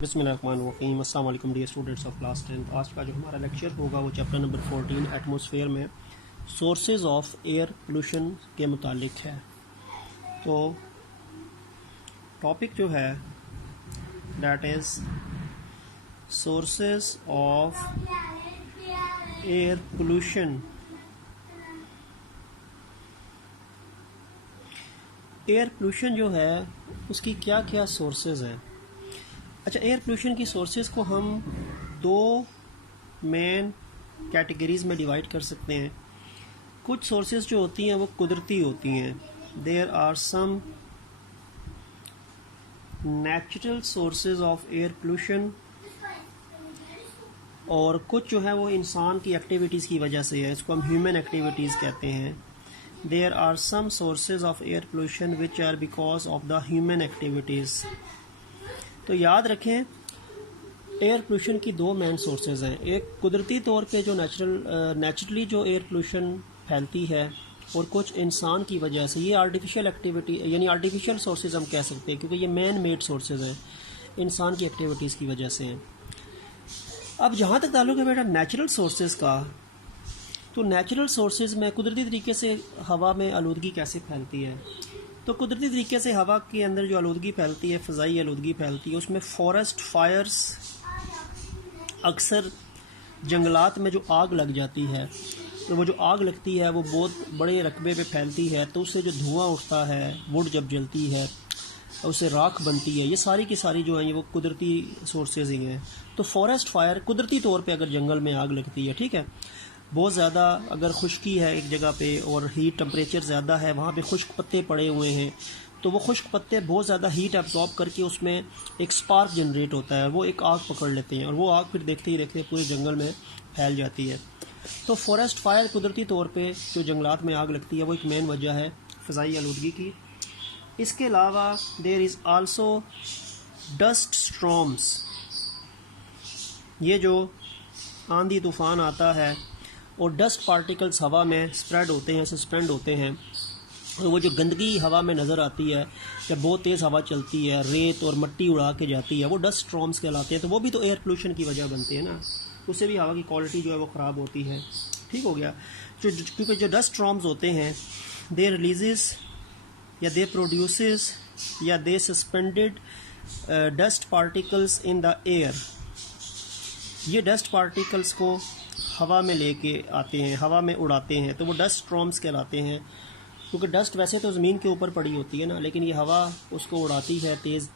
बिस्मिल्लाहिर्रहमानिर्रहीम। अस्सलाम वालेकुम डियर स्टूडेंट्स ऑफ क्लास 10। आज का जो हमारा लेक्चर होगा वो चैप्टर नंबर 14 एटमॉस्फेयर में सोर्सेज ऑफ एयर पोल्यूशन के मुतालिक है। तो टॉपिक जो है that is sources of air pollution. Air pollution जो है उसकी क्या क्या सोर्सेज हैं। अच्छा, एयर पोल्यूशन की सोर्सेज को हम दो मेन कैटेगरीज में डिवाइड कर सकते हैं। कुछ सोर्सेज जो होती हैं वो कुदरती होती हैं, there are some natural sources of air pollution, और कुछ जो है वो इंसान की एक्टिविटीज़ की वजह से है, इसको हम ह्यूमन एक्टिविटीज़ कहते हैं। There are some sources of air pollution which are because of the human activities. तो याद रखें, एयर पोल्यूशन की दो मेन सोर्सेज हैं। एक कुदरती तौर पे जो नेचुरली जो एयर पोल्यूशन फैलती है, और कुछ इंसान की वजह से, ये आर्टिफिशियल एक्टिविटी यानी आर्टिफिशियल सोर्सेज हम कह सकते हैं, क्योंकि ये मैन मेड सोर्सेज हैं, इंसान की एक्टिविटीज़ की वजह से हैं। अब जहाँ तक ताल्लुक है बेटा नेचुरल सोर्सेज का, तो नेचुरल सोर्सेज में कुदरती तरीके से हवा में आलूदगी कैसे फैलती है। तो कुदरती तरीके से हवा के अंदर जो आलूदगी फैलती है, फ़ज़ाई आलूदगी फैलती है, उसमें फॉरेस्ट फायर्स, अक्सर जंगलात में जो आग लग जाती है, तो वो जो आग लगती है वो बहुत बड़े रकबे पे फैलती है, तो उससे जो धुआं उठता है, वुड जब जलती है उससे राख बनती है, ये सारी की सारी जो हैं ये वो कुदरती सोर्सेज ही हैं। तो फॉरेस्ट फायर कुदरती तौर पे अगर जंगल में आग लगती है, ठीक है, बहुत ज़्यादा अगर खुश्की है एक जगह पे और हीट टेम्परेचर ज़्यादा है, वहाँ पे खुश्क पत्ते पड़े हुए हैं, तो वो खुश्क पत्ते बहुत ज़्यादा हीट एब्जॉर्ब करके उसमें एक स्पार्क जनरेट होता है, वो एक आग पकड़ लेते हैं, और वो आग फिर देखते ही देखते पूरे जंगल में फैल जाती है। तो फॉरेस्ट फायर कुदरती तौर पे जो जंगलात में आग लगती है वो एक मेन वजह है फ़ज़ाई आलूदगी की। इसके अलावा there is also dust storms. ये जो आंधी तूफ़ान आता है और डस्ट पार्टिकल्स हवा में स्प्रेड होते हैं, सस्पेंड होते हैं, और वो जो गंदगी हवा में नज़र आती है जब बहुत तेज़ हवा चलती है, रेत और मिट्टी उड़ा के जाती है, वो डस्ट स्टॉर्म्स कहलाते हैं। तो वो भी तो एयर पोल्यूशन की वजह बनते हैं ना, उससे भी हवा की क्वालिटी जो है वो ख़राब होती है। ठीक हो गया। क्योंकि जो डस्ट स्टॉर्म्स होते हैं, दे रिलीजेस या दे प्रोड्यूसेस या they suspended dust particles in the air. ये डस्ट पार्टिकल्स को हवा में लेके आते हैं, हवा में उड़ाते हैं, तो वो डस्ट स्टॉर्म्स कहलाते हैं। क्योंकि डस्ट वैसे तो ज़मीन के ऊपर पड़ी होती है ना, लेकिन ये हवा उसको उड़ाती है तेज़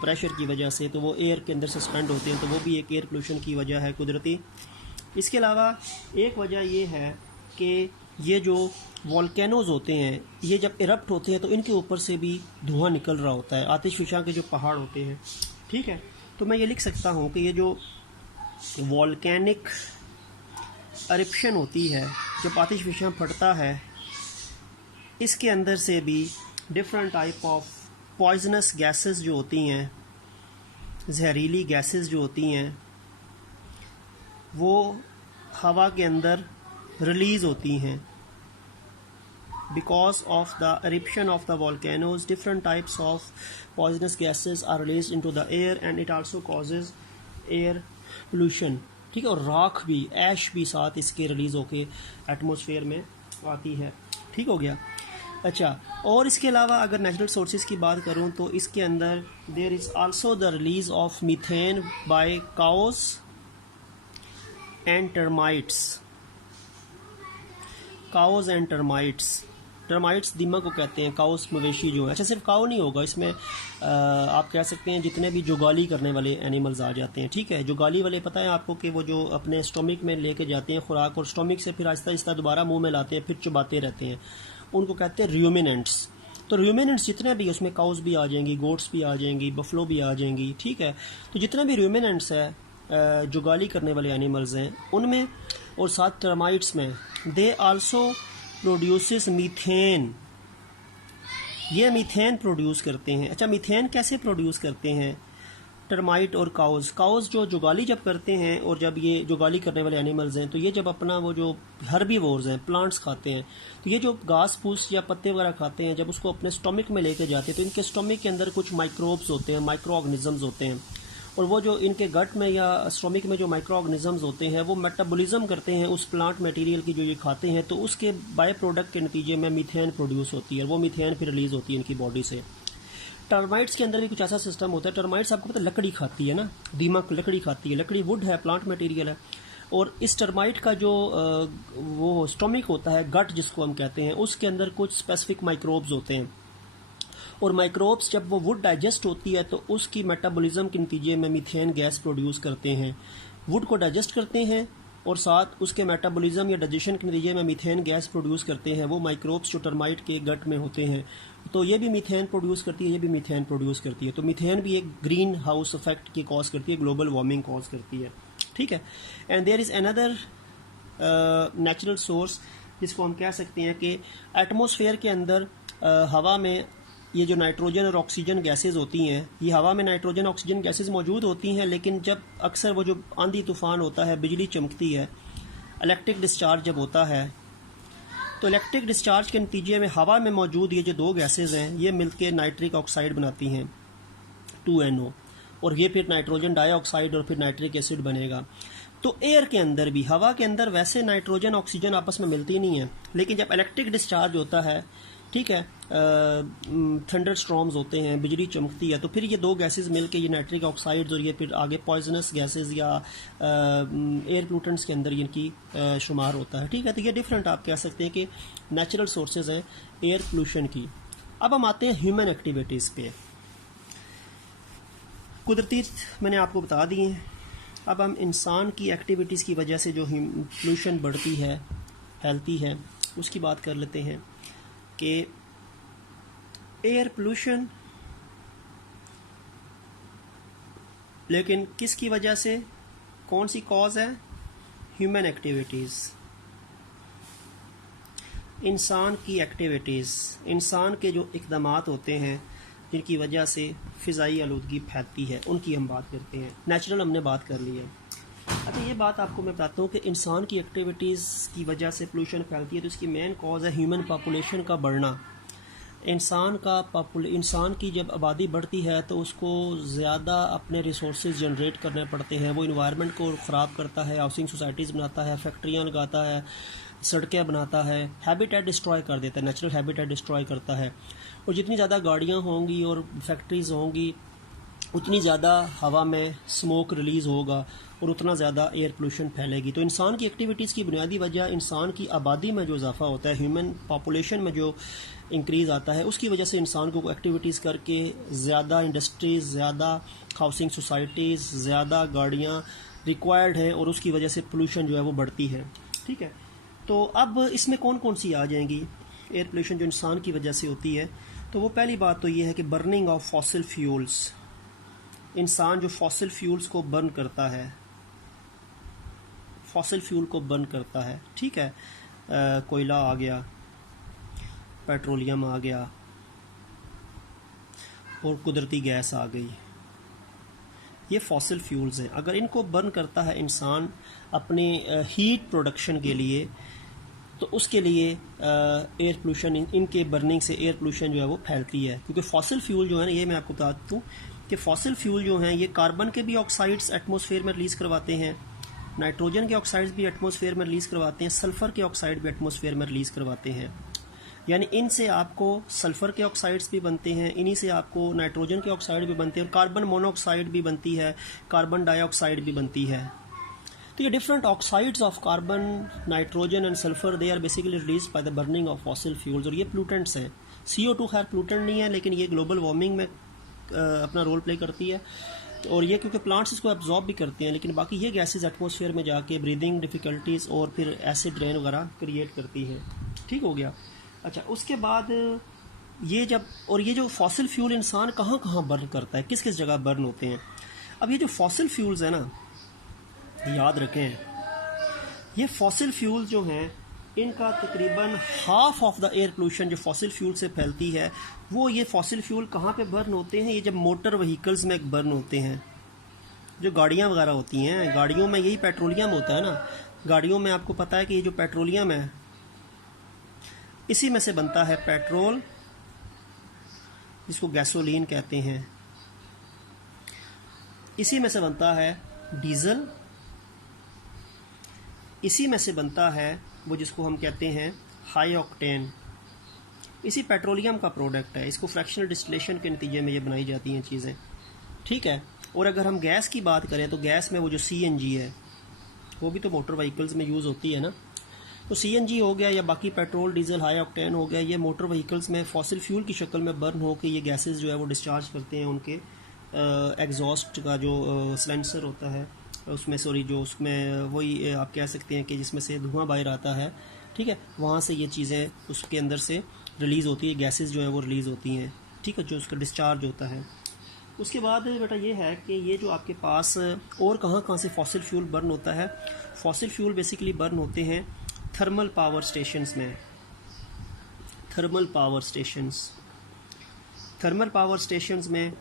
प्रेशर की वजह से, तो वो एयर के अंदर सस्पेंड होते हैं, तो वो भी एक एयर पोल्यूशन की वजह है कुदरती। इसके अलावा एक वजह ये है कि ये जो वोल्केनोज़ होते हैं, ये जब इरप्ट होते हैं तो इनके ऊपर से भी धुआं निकल रहा होता है, आतिशफ़िशां के जो पहाड़ होते हैं, ठीक है। तो मैं ये लिख सकता हूँ कि ये जो वोल्केनिक एरप्शन होती है, जब आतिशफ़िशां फटता है, इसके अंदर से भी different type of poisonous gases जो होती हैं, जहरीली गैसेस जो होती हैं, वो हवा के अंदर रिलीज़ होती हैं। Because of the eruption of the volcanoes, different types of poisonous gases are released into the air and it also causes air pollution। ठीक है, और राख भी, ऐश भी साथ इसके रिलीज़ होके एटमॉस्फेयर में आती है। ठीक हो गया। अच्छा, और इसके अलावा अगर नेचुरल सोर्सेज की बात करूं तो इसके अंदर there is also the release of methane by cows and termites. Cows and termites, termites दीमक को कहते हैं, काउस मवेशी जो है। अच्छा, सिर्फ काउ नहीं होगा इसमें, आप कह सकते हैं जितने भी जुगाली करने वाले एनिमल्स आ जाते हैं। ठीक है, जुगाली वाले पता है आपको कि वो जो अपने स्टोमिक में लेके जाते हैं खुराक, और स्टोमिक से फिर आहिस्ता आहिस्ता दोबारा मुंह में लाते हैं, फिर चबाते रहते हैं, उनको कहते हैं रूमिनेंट्स। तो रूमिनेंट्स जितने भी, उसमें काउस भी आ जाएंगी, गोट्स भी आ जाएंगी, बफलो भी आ जाएंगी। ठीक है, तो जितने भी रूमिनेंट्स है जुगाली करने वाले एनिमल्स हैं उनमें, और साथ टर्माइट्स में, दे आल्सो प्रोड्यूसेस मीथेन। ये मीथेन प्रोड्यूस करते हैं। अच्छा, मीथेन कैसे प्रोड्यूस करते हैं? टर्माइट और काउज जो जुगाली जब करते हैं, और जब ये जुगाली करने वाले एनिमल्स हैं, तो ये जब अपना वो जो हर्बीवोर्स हैं, प्लांट्स खाते हैं, तो ये जो घास फूस या पत्ते वगैरह खाते हैं, जब उसको अपने स्टोमिक में लेके जाते हैं तो इनके स्टोमिक के अंदर कुछ माइक्रोब्स होते हैं, माइक्रो ऑर्गेनिजम्स होते हैं, और वो जो इनके गट में या स्टोमिक में जो माइक्रो ऑर्गेनिजम्स होते हैं वो मेटाबॉलिज्म करते हैं उस प्लांट मटेरियल की जो ये खाते हैं, तो उसके बाय प्रोडक्ट के नतीजे में मीथेन प्रोड्यूस होती है, वो मीथेन फिर रिलीज होती है इनकी बॉडी से। टर्माइट्स के अंदर भी कुछ ऐसा सिस्टम होता है। टर्माइट्स आपको पता है लकड़ी खाती है ना, दीमक लकड़ी खाती है, लकड़ी वुड है, प्लांट मटेरियल है, और इस टर्माइट का जो वो स्टोमिक होता है, गट जिसको हम कहते हैं, उसके अंदर कुछ स्पेसिफिक माइक्रोब्स होते हैं, और माइक्रोब्स जब वो वुड डाइजेस्ट होती है तो उसकी मेटाबॉलिज्म के नतीजे में मीथेन गैस प्रोड्यूस करते हैं, वुड को डाइजेस्ट करते हैं और साथ उसके मेटाबॉलिज्म या डाइजेशन के नतीजे में मीथेन गैस प्रोड्यूस करते हैं वो माइक्रोब्स जो टर्माइट के गट में होते हैं। तो ये भी मीथेन प्रोड्यूस करती है, ये भी मीथेन प्रोड्यूस करती है। तो मीथेन भी एक ग्रीन हाउस इफेक्ट की कॉज करती है, ग्लोबल वार्मिंग कॉज करती है, ठीक है। And there is another natural source जिसको हम कह सकते हैं कि एटमॉस्फेयर के अंदर हवा में ये जो नाइट्रोजन और ऑक्सीजन गैसेज होती हैं, ये हवा में नाइट्रोजन ऑक्सीजन गैसेज मौजूद होती हैं, लेकिन जब अक्सर वो जो आंधी तूफान होता है, बिजली चमकती है, इलेक्ट्रिक डिस्चार्ज जब होता है, तो इलेक्ट्रिक डिस्चार्ज के नतीजे में हवा में मौजूद ये जो दो गैसेज हैं ये मिलकर नाइट्रिक ऑक्साइड बनाती हैं 2NO, और ये फिर नाइट्रोजन डाइऑक्साइड और फिर नाइट्रिक एसिड बनेगा। तो एयर के अंदर भी, हवा के अंदर वैसे नाइट्रोजन ऑक्सीजन आपस में मिलती नहीं है, लेकिन जब इलेक्ट्रिक डिस्चार्ज होता है, ठीक है, थंडर स्टॉर्म्स होते हैं, बिजली चमकती है, तो फिर ये दो गैसेस मिलके ये नाइट्रिक ऑक्साइड्स और ये फिर आगे पॉइजनस गैसेस या एयर पोल्यूटेंट्स के अंदर इनकी शुमार होता है, ठीक है। तो ये डिफरेंट आप कह सकते हैं कि नेचुरल सोर्सेज हैं एयर पोल्यूशन की। अब हम आते हैं ह्यूमन एक्टिविटीज़ पे। कुदरती मैंने आपको बता दी हैं, अब हम इंसान की एक्टिविटीज़ की वजह से जो पोल्यूशन बढ़ती है, फैलती है, उसकी बात कर लेते हैं कि एयर पोल्यूशन, लेकिन किसकी वजह से, कौन सी कॉज है? ह्यूमन एक्टिविटीज़, इंसान की एक्टिविटीज़, इंसान के जो इक़दामात होते हैं जिनकी वजह से फ़िज़ाई आलूदगी फैलती है, उनकी हम बात करते हैं। नेचुरल हमने बात कर ली है। अच्छा, ये बात आपको मैं बताता हूँ कि इंसान की एक्टिविटीज़ की वजह से पोल्यूशन फैलती है, तो इसकी मेन कॉज है ह्यूमन पॉपुलेशन का बढ़ना। इंसान की जब आबादी बढ़ती है तो उसको ज़्यादा अपने रिसोर्सेज जनरेट करने पड़ते हैं, वो इन्वायरमेंट को ख़राब करता है, हाउसिंग सोसाइटीज़ बनाता है, फैक्ट्रियाँ लगाता है, सड़कें बनाता है, हैबिटेट डिस्ट्रॉय कर देता है, नेचुरल हैबिटेट डिस्ट्रॉय करता है। और जितनी ज़्यादा गाड़ियाँ होंगी और फैक्ट्रीज़ होंगी उतनी ज़्यादा हवा में स्मोक रिलीज़ होगा और उतना ज़्यादा एयर पोल्यूशन फैलेगी। तो इंसान की एक्टिविटीज़ की बुनियादी वजह इंसान की आबादी में जो इजाफा होता है, ह्यूमन पॉपुलेशन में जो इंक्रीज़ आता है, उसकी वजह से इंसान को एक्टिविटीज़ करके ज़्यादा इंडस्ट्रीज़, ज़्यादा हाउसिंग सोसाइटीज़, ज़्यादा गाड़ियाँ रिक्वायर्ड है और उसकी वजह से पोल्यूशन जो है वो बढ़ती है, ठीक है। तो अब इसमें कौन कौन सी आ जाएंगी एयर पोल्यूशन जो इंसान की वजह से होती है? तो वो पहली बात तो ये है कि बर्निंग ऑफ फॉसिल फ्यूल्स, इंसान जो फॉसिल फ्यूल्स को बर्न करता है, फॉसिल फ्यूल को बर्न करता है, ठीक है, कोयला आ गया, पेट्रोलियम आ गया और कुदरती गैस आ गई, ये फॉसिल फ्यूल्स हैं। अगर इनको बर्न करता है इंसान अपने हीट प्रोडक्शन के लिए, तो उसके लिए एयर पोल्यूशन, इनके बर्निंग से एयर पोल्यूशन जो है वो फैलती है। क्योंकि फॉसिल फ्यूल जो है ना, ये मैं आपको बता दूँ कि फॉसिल फ्यूल जो हैं ये कार्बन के भी ऑक्साइड्स एटमॉस्फेयर में रिलीज़ करवाते हैं, नाइट्रोजन के ऑक्साइड्स भी एटमॉस्फेयर में रिलीज़ करवाते हैं, सल्फ़र के ऑक्साइड भी एटमॉस्फेयर में रिलीज़ करवाते हैं। यानी इनसे आपको सल्फ़र के ऑक्साइड्स भी बनते हैं, इन्हीं से आपको नाइट्रोजन के ऑक्साइड भी बनते हैं, और कार्बन मोनोऑक्साइड भी बनती है, कार्बन डाइऑक्साइड भी बनती है। तो ये different oxides of carbon, nitrogen and sulphur, they are basically release by the burning of fossil fuels, और ये पोल्यूटेंट्स हैं। CO2 खैर पोल्यूटेंट नहीं है, लेकिन ये ग्लोबल वार्मिंग में अपना रोल प्ले करती है, और ये क्योंकि प्लांट्स इसको एब्जॉर्ब भी करते हैं, लेकिन बाकी ये गैसेस एटमॉस्फेयर में जाके ब्रीदिंग डिफ़िकल्टीज़ और फिर एसिड रेन वगैरह क्रिएट करती है, ठीक हो गया। अच्छा, उसके बाद ये जब, और ये जो फॉसिल फ्यूल इंसान कहाँ कहाँ बर्न करता है, किस किस जगह बर्न होते हैं? अब ये जो फॉसिल फ्यूल्स हैं ना, याद रखें, ये फॉसिल फ्यूल जो हैं इनका तकरीबन half of the air pollution जो फॉसिल फ्यूल से फैलती है, वो ये फॉसिल फ्यूल कहाँ पे बर्न होते हैं? ये जब मोटर व्हीकल्स में बर्न होते हैं, जो गाड़ियाँ वगैरह होती हैं, गाड़ियों में यही पेट्रोलियम होता है ना। गाड़ियों में आपको पता है कि ये जो पेट्रोलियम है इसी में से बनता है पेट्रोल, जिसको गैसोलीन कहते हैं। इसी में से बनता है डीजल, इसी में से बनता है वो जिसको हम कहते हैं हाई ऑक्टेन। इसी पेट्रोलियम का प्रोडक्ट है, इसको फ्रैक्शनल डिस्टिलेशन के नतीजे में ये बनाई जाती हैं चीज़ें, ठीक है। और अगर हम गैस की बात करें तो गैस में वो जो CNG है वो भी तो मोटर व्हीकल्स में यूज़ होती है ना। तो CNG हो गया या बाकी पेट्रोल डीजल हाई ऑक्टेन हो गया, ये मोटर व्हीकल्स में फॉसिल फ्यूल की शक्ल में बर्न होकर ये गैसेस जो है वो डिस्चार्ज करते हैं उनके एग्जॉस्ट का जो सिलेंसर होता है उसमें, सॉरी जो उसमें वही आप कह सकते हैं कि जिसमें से धुआं बाहर आता है, ठीक है, वहाँ से ये चीज़ें उसके अंदर से रिलीज़ होती है, गैसेस जो है वो रिलीज़ होती हैं, ठीक है, जो उसका डिस्चार्ज होता है। उसके बाद बेटा ये है कि ये जो आपके पास और कहाँ से फॉसिल फ्यूल बर्न होता है। फॉसिल फ्यूल बेसिकली बर्न होते हैं थर्मल पावर स्टेशंस में। थर्मल पावर स्टेशंस में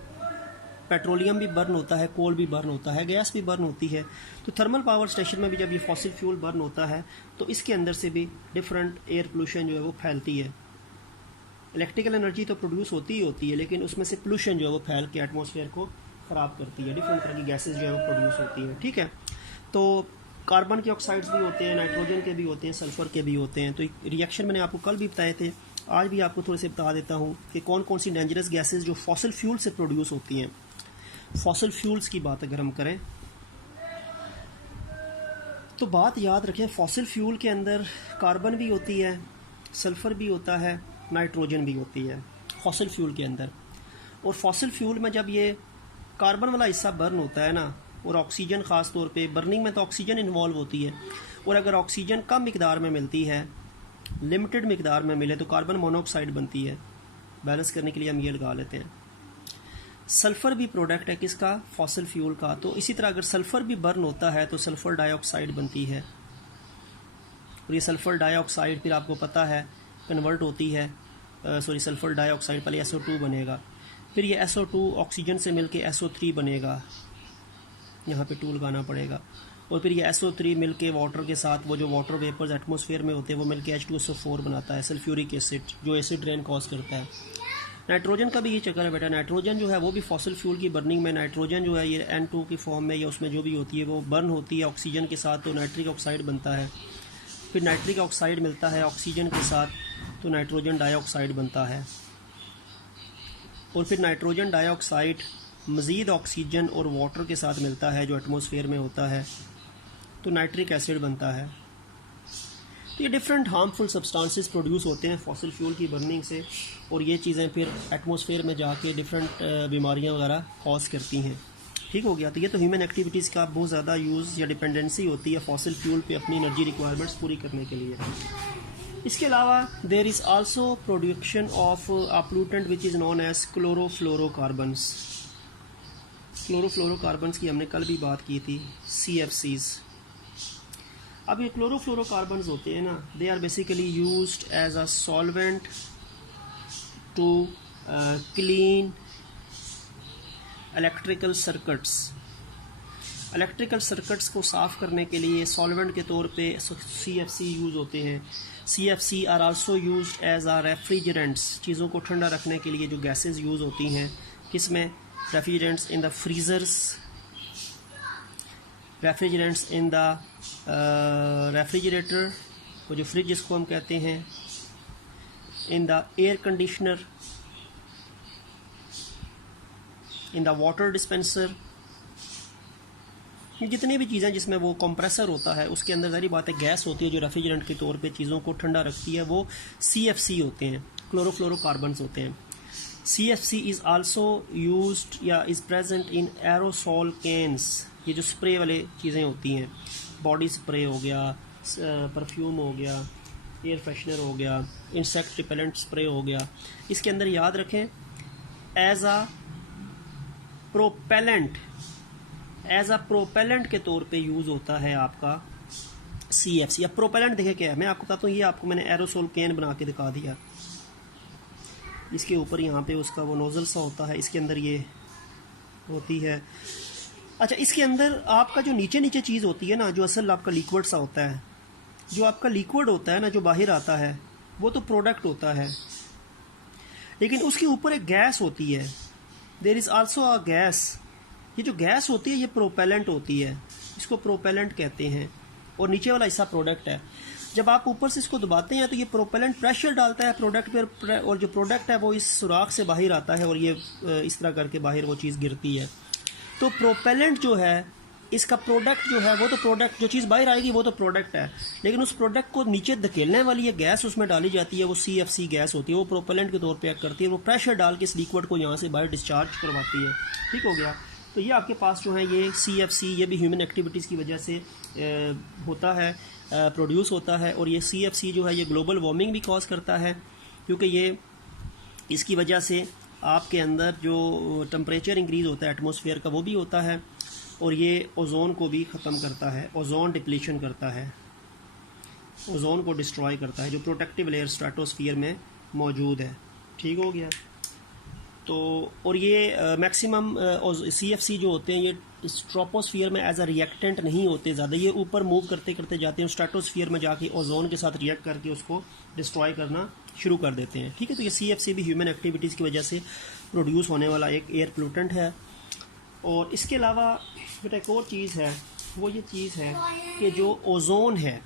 पेट्रोलियम भी बर्न होता है, कोल भी बर्न होता है, गैस भी बर्न होती है। तो थर्मल पावर स्टेशन में भी जब ये फॉसिल फ्यूल बर्न होता है तो इसके अंदर से भी डिफरेंट एयर पोल्यूशन जो है वो फैलती है। इलेक्ट्रिकल एनर्जी तो प्रोड्यूस होती ही होती है, लेकिन उसमें से पोल्यूशन जो है वो फैल के एटमॉस्फेयर को ख़राब करती है, डिफरेंट तरह की गैसेज जो है वो प्रोड्यूस होती हैं, ठीक है। तो कार्बन के ऑक्साइड्स भी होते हैं, नाइट्रोजन के भी होते हैं, सल्फ़र के भी होते हैं। तो रिएक्शन मैंने आपको कल भी बताए थे, आज भी आपको थोड़े से बता देता हूँ कि कौन कौन सी डेंजरस गैसेज जो फॉसिल फ्यूल से प्रोड्यूस होती हैं। फॉसिल फ्यूल्स की बात अगर हम करें तो बात याद रखें, फॉसिल फ्यूल के अंदर कार्बन भी होती है, सल्फ़र भी होता है, नाइट्रोजन भी होती है फॉसिल फ्यूल के अंदर। और फॉसिल फ्यूल में जब ये कार्बन वाला हिस्सा बर्न होता है ना, और ऑक्सीजन ख़ास तौर पे बर्निंग में तो ऑक्सीजन इन्वॉल्व होती है, और अगर ऑक्सीजन कम मिकदार में मिलती है, लिमिटेड मिकदार में मिले तो कार्बन मोनोऑक्साइड बनती है। बैलेंस करने के लिए हम ये लगा लेते हैं। सल्फ़र भी प्रोडक्ट है किसका, फॉसिल फ्यूल का। तो इसी तरह अगर सल्फ़र भी बर्न होता है तो सल्फ़र डाइऑक्साइड बनती है, और ये सल्फ़र डाइऑक्साइड फिर आपको पता है कन्वर्ट होती है, सल्फ़र डाइऑक्साइड पहले SO2 बनेगा, फिर ये SO2 ऑक्सीजन से मिलके SO3 बनेगा, यहाँ पे 2 लगाना पड़ेगा, और फिर ये SO3 मिलके वाटर के साथ वो जो वाटर वेपर्स एटमॉस्फेयर में होते हैं वो मिलके H2SO4 बनाता है, सल्फ्यूरिक एसिड, जो एसिड रेन कॉज करता है। नाइट्रोजन का भी ये चक्कर है बेटा, नाइट्रोजन जो है वो भी फॉसिल फ्यूल की बर्निंग में नाइट्रोजन जो है ये N2 की फॉर्म में या उसमें जो भी होती है वो बर्न होती है ऑक्सीजन के साथ, तो नाइट्रिक ऑक्साइड बनता है। फिर नाइट्रिक ऑक्साइड मिलता है ऑक्सीजन के साथ तो नाइट्रोजन डाइऑक्साइड बनता है, और फिर नाइट्रोजन डाइऑक्साइड मज़ीद ऑक्सीजन और वाटर के साथ मिलता है जो एटमॉस्फेयर में होता है तो नाइट्रिक एसिड बनता है। तो ये डिफरेंट हार्मफुल सब्सटेंसेस प्रोड्यूस होते हैं फॉसिल फ्यूल की बर्निंग से, और ये चीज़ें फिर एटमॉस्फेयर में जाके डिफरेंट बीमारियां वगैरह कॉज करती हैं, ठीक हो गया। तो ये तो ह्यूमन एक्टिविटीज़ का बहुत ज़्यादा यूज़ या डिपेंडेंसी होती है फॉसिल फ्यूल पे अपनी एनर्जी रिक्वायरमेंट्स पूरी करने के लिए। इसके अलावा there is also production of a pollutant which is known as chlorofluorocarbons. Chlorofluorocarbons की हमने कल भी बात की थी, CFCs। अब ये क्लोरोफ्लोरोकार्बन्स होते हैं ना, they are basically used as a solvent to clean electrical circuits. Electrical circuits को साफ़ करने के लिए सॉल्वेंट के तौर पे CFC यूज़ होते हैं। CFC are also used as a refrigerants, चीज़ों को ठंडा रखने के लिए जो गैसेस यूज़ होती हैं, किसमें, refrigerants in the freezers, refrigerants in the refrigerator, वो जो फ्रिज जिसको हम कहते हैं, in the air conditioner, in the water dispenser. जितनी भी चीज़ें जिसमें वो कंप्रेसर होता है उसके अंदर ज़ाहिर बात है गैस होती है जो रेफ्रिजरेंट के तौर पे चीज़ों को ठंडा रखती है, वो CFC होते हैं, क्लोरोफ्लोरोकार्बन्स होते हैं। CFC इज़ आल्सो यूज्ड या is present in aerosol cans, ये जो स्प्रे वाले चीज़ें होती हैं, बॉडी स्प्रे हो गया, परफ्यूम हो गया, एयर फ्रेशनर हो गया, इंसेक्ट रिपेलेंट स्प्रे हो गया, इसके अंदर याद रखें एज आ प्रोपेलेंट के तौर पे यूज़ होता है आपका CFC। अब प्रोपेलेंट देखें क्या है, मैं आपको बताता हूँ, ये आपको मैंने एरोसोल कैन बना के दिखा दिया, इसके ऊपर यहाँ पे उसका वो नोज़ल सा होता है, इसके अंदर ये होती है अच्छा, इसके अंदर आपका जो नीचे नीचे चीज़ होती है ना, जो असल आपका लिक्विड सा होता है, जो आपका लिक्विड होता है ना, जो बाहर आता है, वो तो प्रोडक्ट होता है, लेकिन उसके ऊपर एक गैस होती है। There is also a gas. ये जो गैस होती है ये प्रोपेलेंट होती है, इसको प्रोपेलेंट कहते हैं, और नीचे वाला हिस्सा प्रोडक्ट है। जब आप ऊपर से इसको दबाते हैं तो ये प्रोपेलेंट प्रेशर डालता है प्रोडक्ट पर, और जो प्रोडक्ट है वो इस सुराख से बाहर आता है और ये इस तरह करके बाहर वो चीज़ गिरती है। तो प्रोपेलेंट जो है, इसका प्रोडक्ट जो है वो तो प्रोडक्ट, जो चीज़ बाहर आएगी वो तो प्रोडक्ट है, लेकिन उस प्रोडक्ट को नीचे धकेलने वाली ये गैस उसमें डाली जाती है, वो CFC गैस होती है, वो प्रोपेलेंट के तौर पे एक्ट करती है, वो प्रेशर डाल के इस लिक्विड को यहाँ से बाहर डिस्चार्ज करवाती है। ठीक हो गया। तो ये आपके पास जो है ये CFC, ये भी ह्यूमन एक्टिविटीज़ की वजह से होता है, प्रोड्यूस होता है। और ये CFC जो है ये ग्लोबल वार्मिंग भी कॉज करता है, क्योंकि ये इसकी वजह से आपके अंदर जो टेम्परेचर इंक्रीज़ होता है एटमॉस्फेयर का वो भी होता है, और ये ओजोन को भी ख़त्म करता है, ओजोन डिप्लीशन करता है, ओजोन को डिस्ट्रॉय करता है, जो प्रोटेक्टिव लेयर स्ट्रेटोस्फीयर में मौजूद है। ठीक हो गया। तो और ये मैक्सिमम CFC जो होते हैं ये स्ट्रोपोस्फीयर में एज अ रिएक्टेंट नहीं होते ज़्यादा, ये ऊपर मूव करते करते जाते हैं, स्ट्रेटोस्फीयर में जाके ओजोन के साथ रिएक्ट करके उसको डिस्ट्रॉय करना शुरू कर देते हैं। ठीक है। तो ये CFC भी ह्यूमन एक्टिविटीज़ की वजह से प्रोड्यूस होने वाला एक एयर पोल्यूटेंट है। और इसके अलावा बेटा एक और चीज़ है, वो ये चीज़ है कि जो ओजोन है,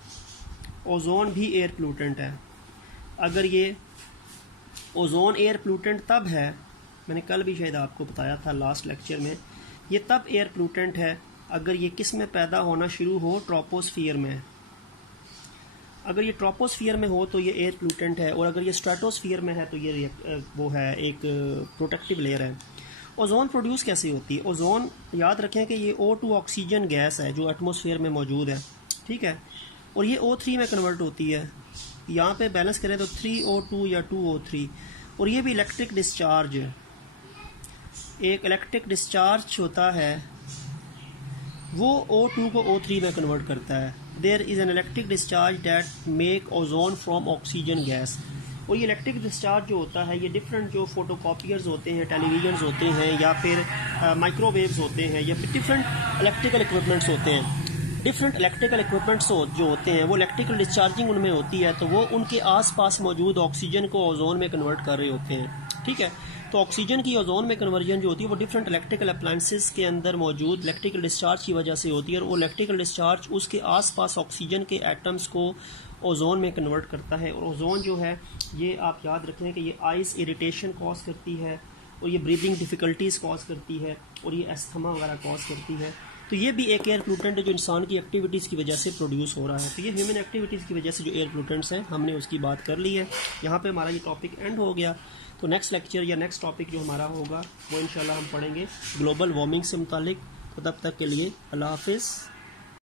ओजोन भी एयर पोल्यूटेंट है। अगर ये ओजोन एयर पोल्यूटेंट तब है, मैंने कल भी शायद आपको बताया था लास्ट लेक्चर में, ये तब एयर पोल्यूटेंट है अगर ये किस में पैदा होना शुरू हो, ट्रोपोस्फियर में। अगर ये ट्रोपोस्फियर में हो तो ये एयर पोल्यूटेंट है, और अगर ये स्ट्रेटोस्फियर में है तो ये वो है एक प्रोटेक्टिव लेयर है। ओजोन प्रोड्यूस कैसे होती है? ओजोन याद रखें कि ये O2 ऑक्सीजन गैस है जो एटमॉस्फेयर में मौजूद है। ठीक है। और ये O3 में कन्वर्ट होती है, यहाँ पे बैलेंस करें तो 3O2 या 2O3। और ये भी इलेक्ट्रिक डिस्चार्ज, एक इलेक्ट्रिक डिस्चार्ज होता है, वो O2 को O3 में कन्वर्ट करता है। There is an electric discharge that make ozone from oxygen gas. और ये इलेक्ट्रिक डिस्चार्ज जो होता है ये डिफरेंट जो फोटोकॉपियर्स होते हैं, टेलीविजन्स होते हैं, या फिर माइक्रोवेव्स होते हैं, या फिर डिफरेंट इलेक्ट्रिकल इक्विपमेंट्स होते हैं, डिफरेंट इलेक्ट्रिकल इक्विपमेंट्स जो होते हैं वो इलेक्ट्रिकल डिस्चार्जिंग उनमें होती है, तो वो उनके आसपास मौजूद ऑक्सीजन को ओजोन में कन्वर्ट कर रहे होते हैं। ठीक है। तो ऑक्सीजन की ओजोन में कन्वर्जन जो होती है वो डिफरेंट इलेक्ट्रिकल अप्लायंसेस के अंदर मौजूद इलेक्ट्रिकल डिस्चार्ज की वजह से होती है, और वो इलेक्ट्रिकल डिस्चार्ज उसके आसपास ऑक्सीजन के एटम्स को ओजोन में कन्वर्ट करता है। और ओजोन जो है ये आप याद रखें कि ये आइस इरिटेशन कॉज करती है, और ये ब्रीदिंग डिफ़िकल्टीज़ कॉज करती है, और ये एस्थमा वगैरह कॉज करती है। तो ये भी एक एयर पोल्यूटेंट है जो इंसान की एक्टिविटीज़ की वजह से प्रोड्यूस हो रहा है। तो ये ह्यूमन एक्टिविटीज़ की वजह से जो एयर पोल्यूटेंट्स हैं हमने उसकी बात कर ली है। यहाँ पे हमारा ये टॉपिक एंड हो गया। तो नेक्स्ट लेक्चर या नेक्स्ट टॉपिक जो हमारा होगा वो इंशाल्लाह हम पढ़ेंगे ग्लोबल वार्मिंग से मुतालिक। तो तब तक के लिए अल्लाह हाफिज़।